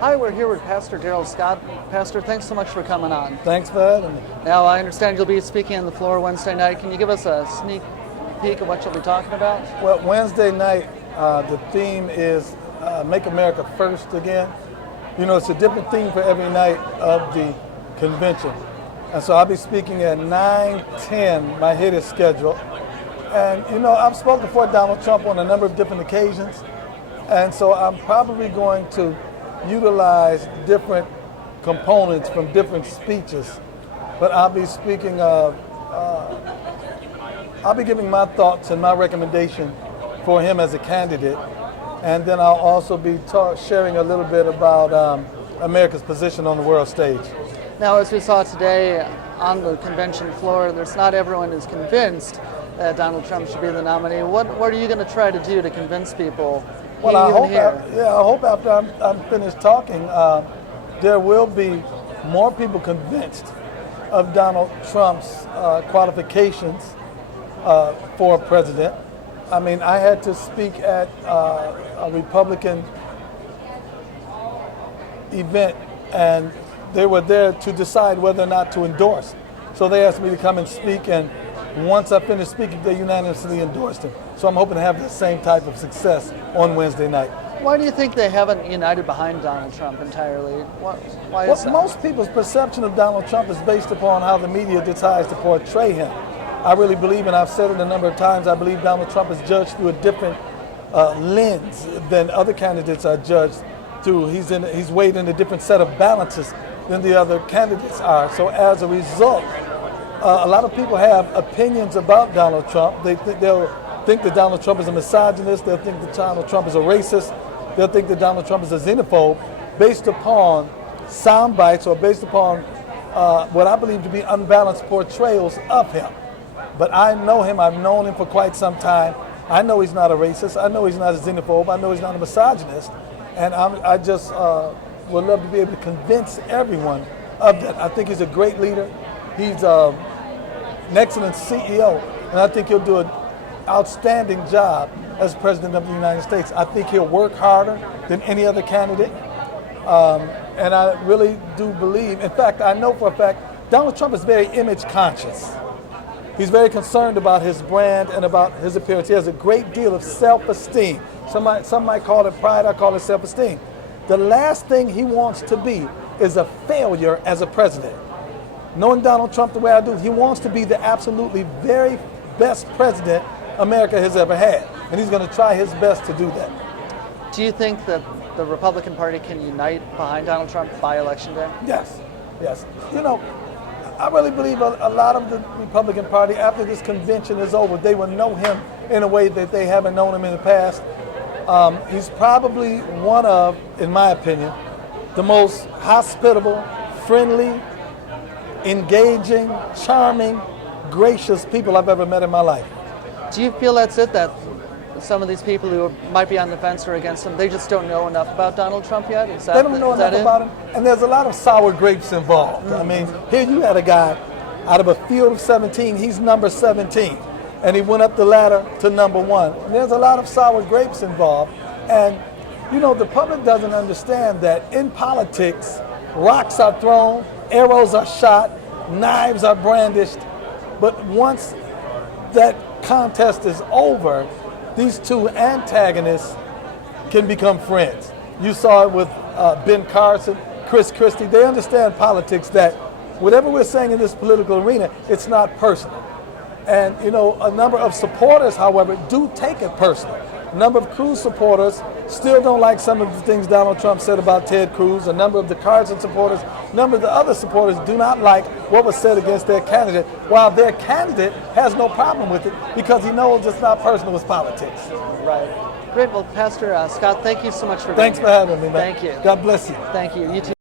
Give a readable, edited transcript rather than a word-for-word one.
Hi, we're here with Pastor Darrell Scott. Pastor, thanks so much for coming on. Thanks for having me. Now, I understand you'll be speaking on the floor Wednesday night. Can you give us a sneak peek of what you'll be talking about? Well, Wednesday night, the theme is Make America First Again. You know, it's a different theme for every night of the convention. And so I'll be speaking at 9:10, my hit is scheduled. And, you know, I've spoken for Donald Trump on a number of different occasions. And so I'm probably going to utilize different components from different speeches. But I'll be speaking of, I'll be giving my thoughts and my recommendation for him as a candidate. And then I'll also be sharing a little bit about America's position on the world stage. Now, as we saw today on the convention floor, not everyone is convinced that Donald Trump should be the nominee. What are you going to try to do to convince people? Well, I hope after I'm finished talking, there will be more people convinced of Donald Trump's qualifications for president. I mean, I had to speak at a Republican event, and they were there to decide whether or not to endorse. So they asked me to come and speak, and once I finished speaking, they unanimously endorsed him. So I'm hoping to have the same type of success on Wednesday night. Why do you think they haven't united behind Donald Trump entirely? Why is that? Most people's perception of Donald Trump is based upon how the media decides to portray him. I really believe, and I've said it a number of times, I believe Donald Trump is judged through a different lens than other candidates are judged through. He's weighed in a different set of balances than the other candidates are. So as a result, a lot of people have opinions about Donald Trump. They'll think that Donald Trump is a misogynist. They'll think that Donald Trump is a racist. They'll think that Donald Trump is a xenophobe based upon sound bites or based upon what I believe to be unbalanced portrayals of him. But I know him. I've known him for quite some time. I know he's not a racist. I know he's not a xenophobe. I know he's not a misogynist. And I just would love to be able to convince everyone of that. I think he's a great leader. He's an excellent CEO, and I think he'll do an outstanding job as President of the United States. I think he'll work harder than any other candidate, and I really do believe, in fact, I know for a fact, Donald Trump is very image conscious. He's very concerned about his brand and about his appearance. He has a great deal of self-esteem. Some might call it pride, I call it self-esteem. The last thing he wants to be is a failure as a president. Knowing Donald Trump the way I do, he wants to be the absolutely very best president America has ever had. And he's going to try his best to do that. Do you think that the Republican Party can unite behind Donald Trump by Election Day? Yes. You know, I really believe a lot of the Republican Party, after this convention is over, they will know him in a way that they haven't known him in the past. He's probably one of, in my opinion, the most hospitable, friendly, engaging, charming, gracious people I've ever met in my life. Do you feel that's it, that some of these people who might be on the fence or against him, they just don't know enough about Donald Trump yet? They don't know enough about him, and there's a lot of sour grapes involved. I mean, here you had a guy out of a field of 17, he's number 17, and he went up the ladder to number 1. And there's a lot of sour grapes involved, and you know, the public doesn't understand that in politics, rocks are thrown, arrows are shot, knives are brandished, but once that contest is over, these two antagonists can become friends. You saw it with Ben Carson, Chris Christie. They understand politics, that whatever we're saying in this political arena, it's not personal. And you know, a number of supporters, however, do take it personal. A number of Cruz supporters still don't like some of the things Donald Trump said about Ted Cruz. A number of the Carson supporters, a number of the other supporters do not like what was said against their candidate, while their candidate has no problem with it because he knows it's not personal, it's politics. Right. Great. Well, Pastor Scott, thank you so much for being Thanks here. for having me, man. Thank you. God bless you. Thank you. You too.